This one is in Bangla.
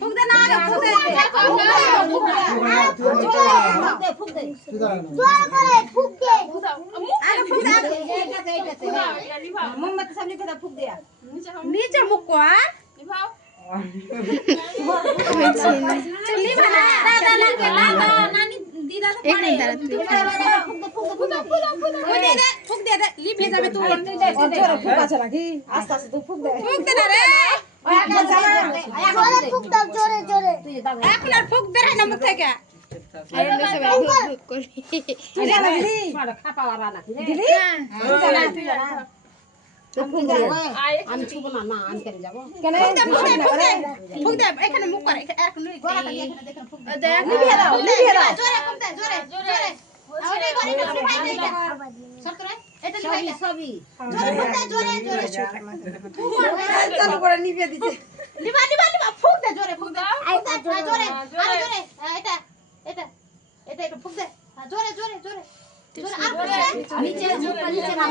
ফুক দে না ফুক দে ফুক দে জোর করে ফুক দে আরে ফুক দে এইটাতে মোমবাতি সামনে ফেলা ফুক দে নিচে মুখ কর নিভাও চলি বানা দাদা নানি দিদা তো পড়ে ফুক দে লিপ হয়ে যাবে তুই জোরে ফুক আছে নাকি আস্তে আস্তে তুই ফুক দে না রে জোরে ফুক দাও জোরে জোরে এখন আর ফুক বের হয় না মুখ থেকে আরে লসে ভাই ফুক করি তুই জানা দিদি বড় খাপা ওরা না দিদি তুই জানা আমি ছুব না না আমি করে যাব কেন ফুক দে এখানে মুখ করে এখন গলাটা এখানে দেখেন ফুক দে লিভিয়া দাও জোরে ফুক দে জোরে জোরে আরে করে না ফাইট দিটা সরতরে এটা লিভাই সবই জোরে ফুক দে জোরে জোরে চালু করে লিভিয়া দিছে লিভা ফুক দে জোরে ফুক দে জোরে আরে জোরে এটা এটা এটা একটু ফুক দে জোরে জোরে জোরে জোরে আর নিচে না